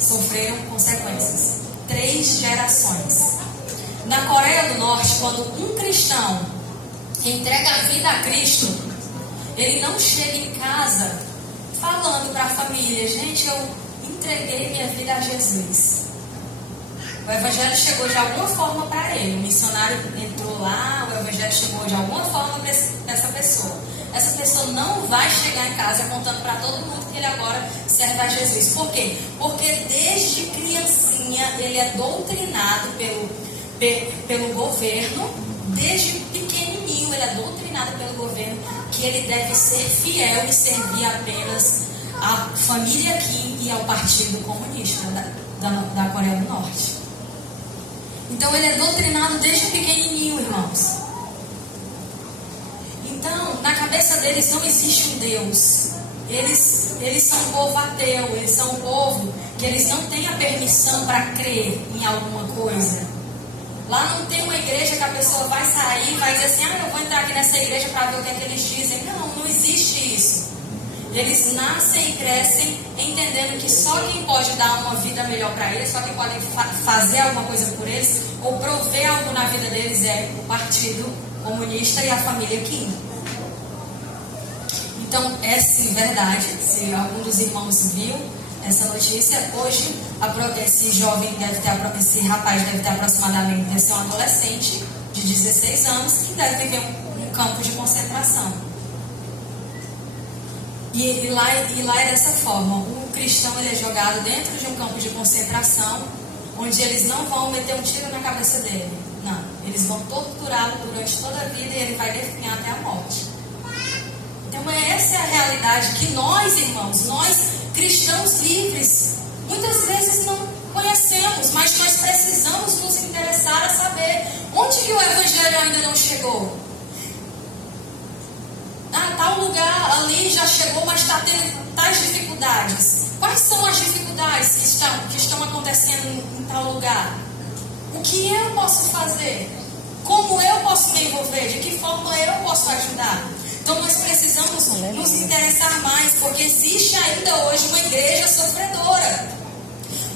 sofreram consequências. 3 gerações. Na Coreia do Norte, quando um cristão entrega a vida a Cristo, ele não chega em casa falando para a família: gente, eu entreguei minha vida a Jesus. O evangelho chegou de alguma forma para ele. O missionário entrou lá, o evangelho chegou de alguma forma para essa pessoa. Essa pessoa não vai chegar em casa contando para todo mundo que ele agora serve a Jesus. Por quê? Porque desde criancinha ele é doutrinado pelo governo. Desde pequenininho ele é doutrinado pelo governo que ele deve ser fiel e servir apenas à família Kim e ao Partido Comunista da Coreia do Norte. Então ele é doutrinado desde pequenininho, irmãos. Então, na cabeça deles não existe um Deus. Eles são um povo ateu, eles são um povo que eles não têm a permissão para crer em alguma coisa. Lá não tem uma igreja que a pessoa vai sair e vai dizer assim: eu vou entrar aqui nessa igreja para ver o que é que eles dizem. Não existe isso. Eles nascem e crescem entendendo que só quem pode dar uma vida melhor para eles, só quem pode fazer alguma coisa por eles ou prover algo na vida deles é o Partido Comunista e a família Kim. Então, é sim verdade. Se algum dos irmãos viu essa notícia, hoje esse rapaz deve ter aproximadamente, deve ser um adolescente de 16 anos que deve viver um campo de concentração. E lá é dessa forma. O cristão ele é jogado dentro de um campo de concentração, onde eles não vão meter um tiro na cabeça dele. Não, eles vão torturá-lo durante toda a vida e ele vai definhar até a morte. Então essa é a realidade que nós, irmãos, nós cristãos livres, muitas vezes não conhecemos, mas nós precisamos nos interessar a saber onde que o evangelho ainda não chegou. Tal lugar ali já chegou, mas está tendo tais dificuldades. Quais são as dificuldades que estão acontecendo em tal lugar? O que eu posso fazer? Como eu posso me envolver? De que forma eu posso ajudar? Então nós precisamos nos interessar mais, porque existe ainda hoje uma igreja sofredora.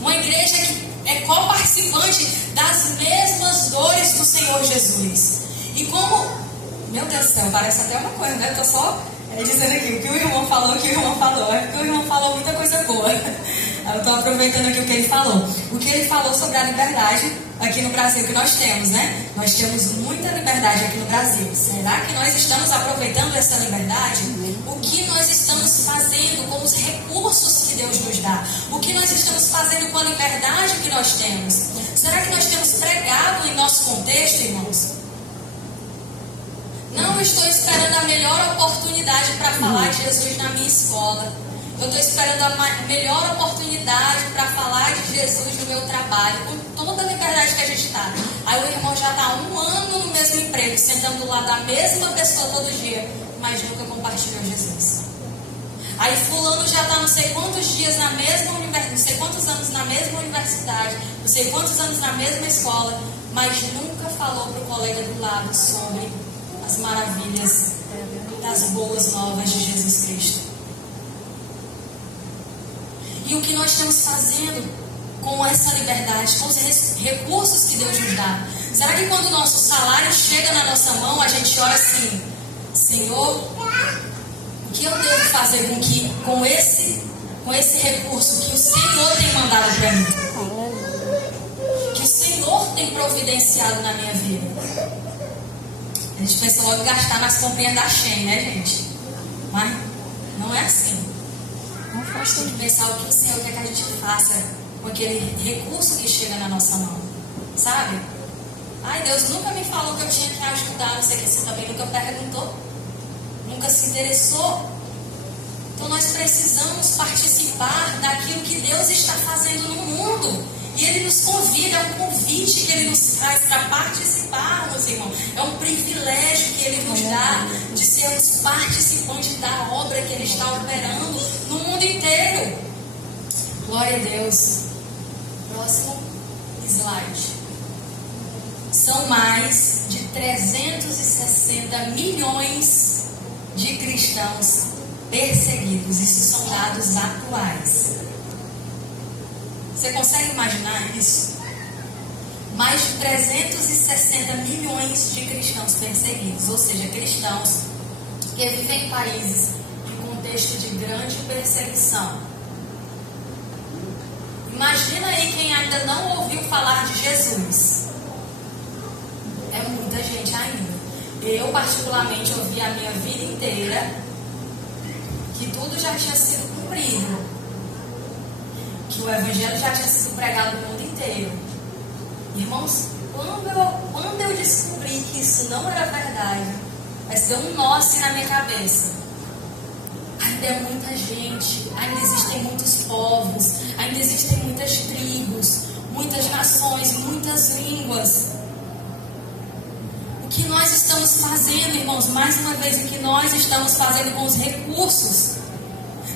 Uma igreja que é coparticipante das mesmas dores do Senhor Jesus. E como... Meu Deus do céu, parece até uma coisa, né? Eu tô só dizendo aqui o que o irmão falou, É porque o irmão falou muita coisa boa. Eu tô aproveitando aqui o que ele falou. O que ele falou sobre a liberdade aqui no Brasil que nós temos, né? Nós temos muita liberdade aqui no Brasil. Será que nós estamos aproveitando essa liberdade? O que nós estamos fazendo com os recursos que Deus nos dá? O que nós estamos fazendo com a liberdade que nós temos? Será que nós temos pregado em nosso contexto, irmãos? Não estou esperando a melhor oportunidade para falar de Jesus na minha escola. Eu estou esperando a melhor oportunidade para falar de Jesus no meu trabalho, com toda a liberdade que a gente está. Aí o irmão já está há 1 ano no mesmo emprego. emprego, sentando do lado da mesma pessoa todo dia, mas nunca compartilhou Jesus. Aí fulano já está não sei quantos dias na mesma universidade, não sei quantos anos na mesma universidade, não sei quantos anos na mesma escola, mas nunca falou para o colega do lado sobre as maravilhas das boas novas de Jesus Cristo. E o que nós estamos fazendo com essa liberdade, com os recursos que Deus nos dá? Será que quando o nosso salário chega na nossa mão, a gente olha assim: Senhor, o que eu devo fazer com esse recurso que o Senhor tem mandado para mim? Que o Senhor tem providenciado na minha vida? A gente pensa logo em gastar nas comprinhas da Shein, né, gente? Mas não é assim. A gente tem que pensar o que o Senhor quer que a gente faça com aquele recurso que chega na nossa mão. Sabe? Ai, Deus nunca me falou que eu tinha que ajudar, não sei o que. Você também nunca perguntou, nunca se interessou. Então nós precisamos participar daquilo que Deus está fazendo no mundo. E Ele nos convida, é um convite que Ele nos traz para participarmos, irmão. É um privilégio que Ele nos dá de sermos participantes da obra que Ele está operando no mundo inteiro. Glória a Deus. Próximo slide. São mais de 360 milhões de cristãos perseguidos. Isso são dados atuais. Você consegue imaginar isso? Mais de 360 milhões de cristãos perseguidos, ou seja, cristãos que vivem em países em contexto de grande perseguição. Imagina aí quem ainda não ouviu falar de Jesus. É muita gente ainda. Eu, particularmente, ouvi a minha vida inteira que tudo já tinha sido cumprido, que o Evangelho já tinha sido pregado no mundo inteiro. Irmãos, quando eu descobri que isso não era verdade, vai ser um nó assim na minha cabeça. Ainda é muita gente, ainda existem muitos povos, ainda existem muitas tribos, muitas nações, muitas línguas. O que nós estamos fazendo, irmãos, mais uma vez, o que nós estamos fazendo com os recursos?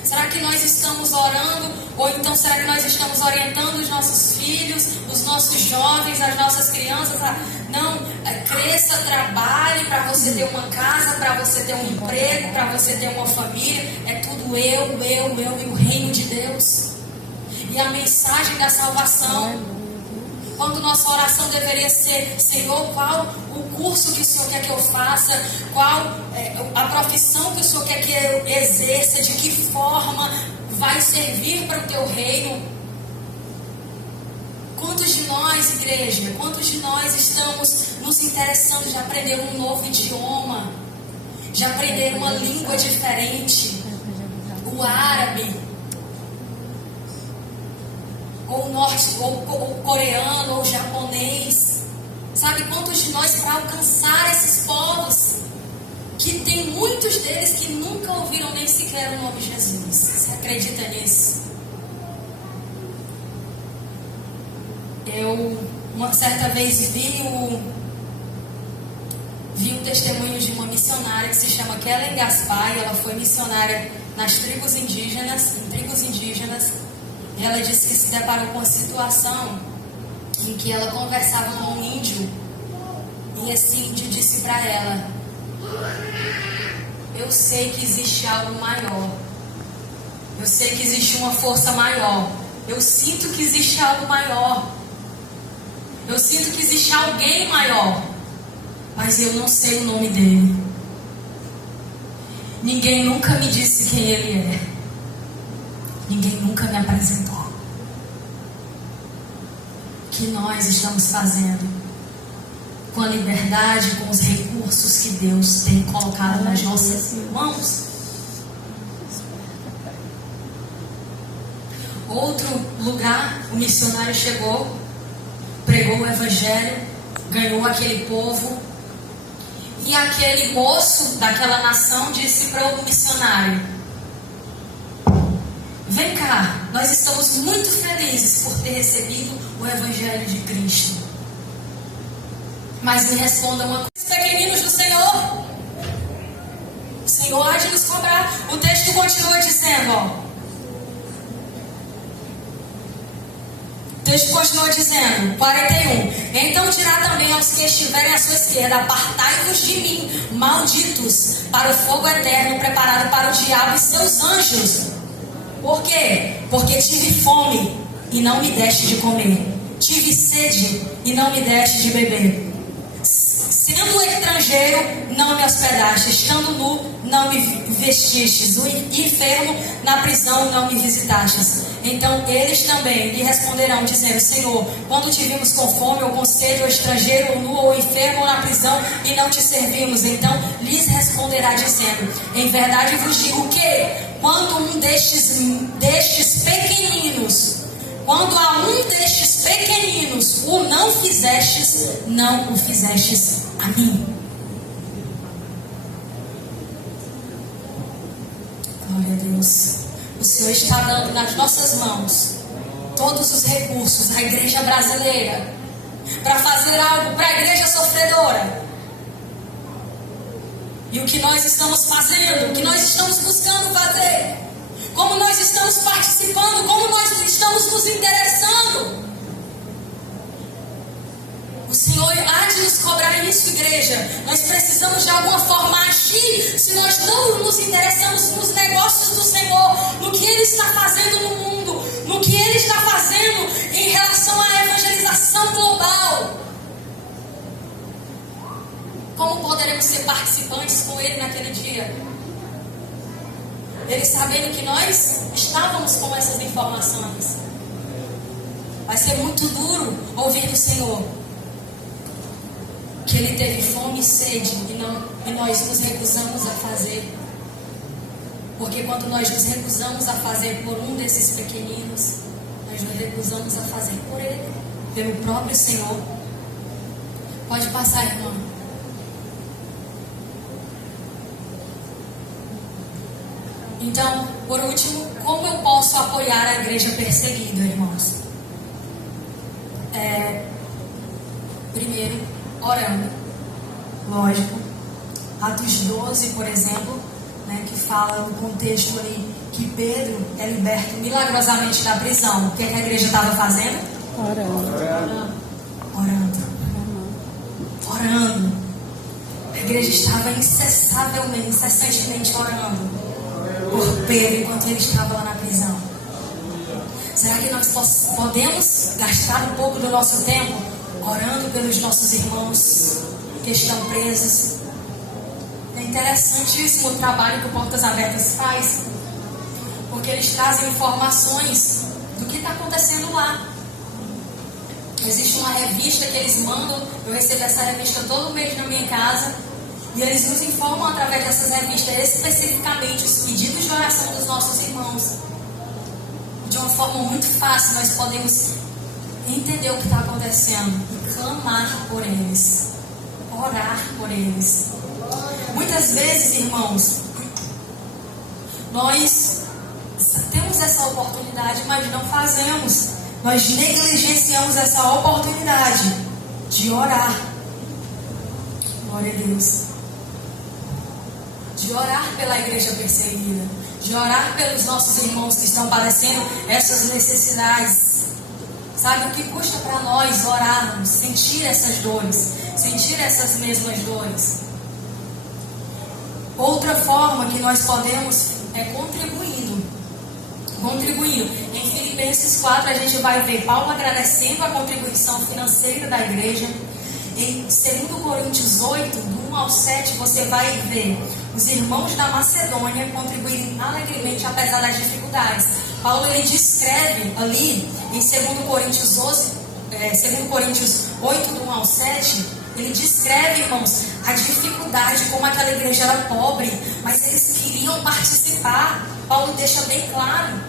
Será que nós estamos orando? Ou então será que nós estamos orientando os nossos filhos, os nossos jovens, as nossas crianças a cresça, trabalhe para você ter uma casa, para você ter um emprego, para você ter uma família? É tudo eu e o reino de Deus. E a mensagem da salvação. Quando nossa oração deveria ser: Senhor, qual o curso que o Senhor quer que eu faça? Qual a profissão que o Senhor quer que eu exerça? De que forma vai servir para o teu reino? Quantos de nós, igreja, quantos de nós estamos nos interessando de aprender um novo idioma? De aprender uma língua diferente? O árabe, ou o coreano, ou o japonês. Sabe quantos de nós, para alcançar esses povos, que tem muitos deles que nunca ouviram nem sequer o nome de Jesus? Você acredita nisso? Eu, uma certa vez, vi um testemunho de uma missionária que se chama Kellen Gaspar, e ela foi missionária nas tribos indígenas, e ela disse que se deparou com uma situação em que ela conversava com um índio, e esse índio disse para ela: eu sei que existe algo maior, eu sei que existe uma força maior, eu sinto que existe algo maior, eu sinto que existe alguém maior, mas eu não sei o nome dele. Ninguém nunca me disse quem ele é. Ninguém nunca me apresentou. O que nós estamos fazendo com a liberdade, com os recursos que Deus tem colocado nas nossas mãos? Outro lugar, o missionário chegou, pregou o Evangelho, ganhou aquele povo, e aquele moço daquela nação disse para o missionário: vem cá, nós estamos muito felizes por ter recebido o Evangelho de Cristo, mas me responda uma coisa. Esse pequenino texto continua dizendo, ó. O texto continua dizendo, 41. Então dirá também aos que estiverem à sua esquerda: apartai-vos de mim, malditos, para o fogo eterno preparado para o diabo e seus anjos. Por quê? Porque tive fome e não me deste de comer. Tive sede e não me deste de beber. Sendo estrangeiro, não me hospedaste. Estando nu, não me vestistes. O enfermo, na prisão, não me visitastes. Então eles também lhe responderão, dizendo: Senhor, quando te vimos com fome, ou com sede, ou estrangeiro, ou nu, ou enfermo, ou na prisão, e não te servimos? Então lhes responderá, dizendo: em verdade vos digo que, quando um destes pequeninos, quando a um destes pequeninos o não fizestes, não o fizestes a mim. Glória a Deus. O Senhor está dando nas nossas mãos todos os recursos da igreja brasileira para fazer algo para a igreja sofredora. E o que nós estamos fazendo, o que nós estamos buscando fazer, como nós estamos participando, como nós estamos nos interessando. O Senhor há de nos cobrar isso, igreja. Nós precisamos de alguma forma agir. Se nós não nos interessamos nos negócios do Senhor, no que Ele está fazendo no mundo, no que Ele está fazendo em relação à evangelização global, como poderemos ser participantes com Ele naquele dia? Ele sabendo que nós estávamos com essas informações. Vai ser muito duro ouvir do Senhor que Ele teve fome e sede e nós nos recusamos a fazer. Porque quando nós nos recusamos a fazer por um desses pequeninos, nós nos recusamos a fazer por Ele, pelo próprio Senhor. Pode passar, irmão. Então, por último, como eu posso apoiar a igreja perseguida, irmãos? Primeiro, orando. Lógico. Atos 12, por exemplo, né, que fala no contexto ali que Pedro é liberto milagrosamente da prisão. O que a igreja estava fazendo? Orando. A igreja estava incessantemente orando por Pedro enquanto ele estava lá na prisão. Será que nós podemos gastar um pouco do nosso tempo orando pelos nossos irmãos que estão presos? É interessantíssimo o trabalho que o Portas Abertas faz, porque eles trazem informações do que está acontecendo lá. Existe uma revista que eles mandam, eu recebo essa revista todo mês na minha casa, e eles nos informam através dessas revistas especificamente os pedidos de oração dos nossos irmãos. De uma forma muito fácil nós podemos entender o que está acontecendo e clamar por eles, orar por eles. Muitas vezes, irmãos, nós temos essa oportunidade, mas não fazemos. Nós negligenciamos essa oportunidade de orar. Glória a Deus. De orar pela igreja perseguida, de orar pelos nossos irmãos que estão padecendo essas necessidades. Sabe o que custa para nós orarmos, sentir essas dores, sentir essas mesmas dores? Outra forma que nós podemos é contribuindo. Em Filipenses 4 a gente vai ver Paulo agradecendo a contribuição financeira da igreja. Em 2 Coríntios 8, do 1 ao 7, você vai ver os irmãos da Macedônia contribuírem alegremente apesar das dificuldades. Paulo ele descreve ali em 2 Coríntios 8, do 1 ao 7, ele descreve, irmãos, a dificuldade, como aquela igreja era pobre, mas eles queriam participar. Paulo deixa bem claro,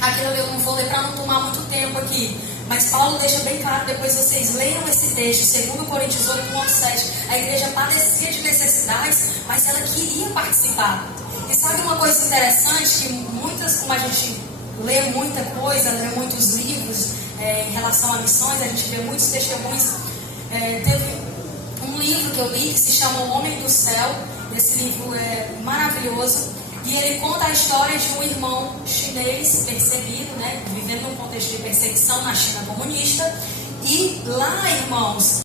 aquilo eu não vou ler para não tomar muito tempo aqui, mas Paulo deixa bem claro, depois vocês leiam esse texto, 2 Coríntios 8, 1 ao 7, a igreja padecia de necessidades, mas ela queria participar. E sabe uma coisa interessante, que muitas, como a gente lê muita coisa, lê muitos livros em relação a missões, a gente vê muitos testemunhos. Teve um livro que eu li que se chama O Homem do Céu. Esse livro é maravilhoso. E ele conta a história de um irmão chinês perseguido, né, vivendo num contexto de perseguição na China comunista. E lá, irmãos,